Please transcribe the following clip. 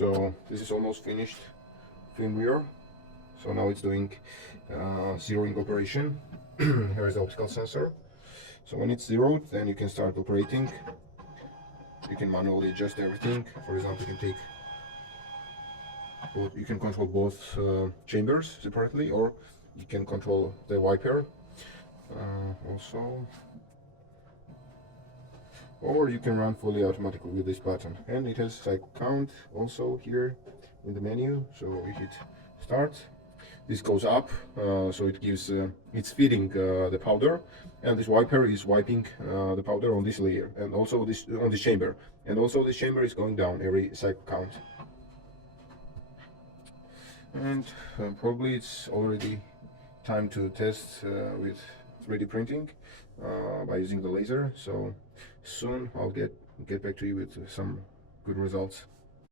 So this is almost finished firmware. So now it's doing zeroing operation. Here is the optical sensor. So when it's zeroed, then you can start operating. You can manually adjust everything. For example, you can control both chambers separately, or you can control the wiper also, or you can run fully automatically with this button. And it has cycle count also here in the menu. So we hit start. This goes up, so it gives it's feeding the powder, and this wiper is wiping the powder on this layer, and also this on this chamber, and also this chamber is going down every cycle count. And probably it's already time to test with 3D printing by using the laser. So soon I'll get back to you with some good results.